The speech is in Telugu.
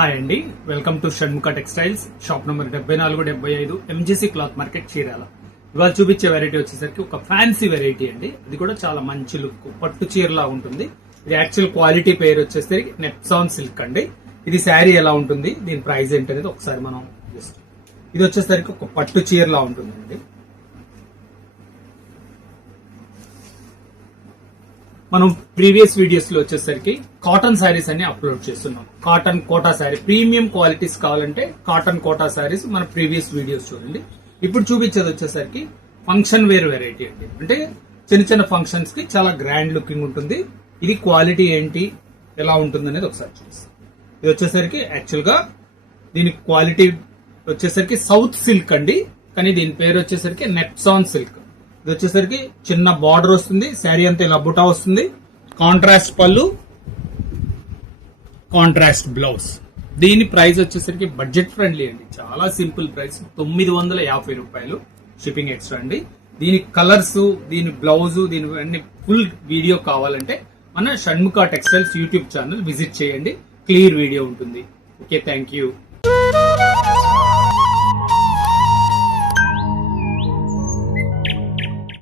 హాయ్ అండి, welcome to Shanmukha textiles, shop number 7475 MGC cloth market Chirala. ఇవాళ చూపించే వెరైటీ వచ్చేసరికి ఒక ఫ్యాన్సీ వెరైటీ అండి. ఇది కూడా చాలా మంచి లుక్ పట్టు చీరలా ఉంటుంది. ఇది యాక్చువల్ క్వాలిటీ పేరు వచ్చేసరికి నెప్సాన్ సిల్క్ అండి. ఇది శారీ ఎలా ఉంటుంది, దీని ప్రైస్ ఏంటనేది ఒకసారి మనం జస్ట్ ఇది వచ్చేసరికి ఒక పట్టు చీరలా ఉంటుందండి. మనం ప్రీవియస్ వీడియోస్ లో వచ్చేసరికి కాటన్ శారీస్ అన్ని అప్లోడ్ చేస్తున్నాం. Cotton Kota sari premium qualities కావాలంటే కాటన్ కోటా శారీస్ మన ప్రీవియస్ వీడియోస్ చూడండి. ఇప్పుడు చూపించేది వచ్చేసరికి ఫంక్షన్ వేర్ వెరైటీ అండి. అంటే చిన్న చిన్న ఫంక్షన్స్ కి చాలా గ్రాండ్ లుకింగ్ ఉంటుంది. ఇది క్వాలిటీ ఏంటి, ఎలా ఉంటుంది అనేది ఒకసారి చూపిస్తాం. ఇది వచ్చేసరికి యాక్చువల్ గా దీని క్వాలిటీ వచ్చేసరికి సౌత్ సిల్క్ అండి, కానీ దీని పేరు వచ్చేసరికి నెప్సాన్ సిల్క్. ఇది వచ్చేసరికి చిన్న బార్డర్ వస్తుంది, శారీ అంతా ఇలా బుటా వస్తుంది, కాంట్రాస్ట్ పళ్ళు, కాంట్రాస్ట్ బ్లౌజ్. దీని ప్రైస్ వచ్చేసరికి బడ్జెట్ ఫ్రెండ్లీ అండి, చాలా సింపుల్ ప్రైస్ 950 రూపాయలు, షిప్పింగ్ ఎక్స్ట్రా అండి. దీని కలర్స్, దీని బ్లౌజ్, దీని అన్ని ఫుల్ వీడియో కావాలంటే మన Shanmukha textiles YouTube channel visit చేయండి, క్లియర్ వీడియో ఉంటుంది. Okay, thank you.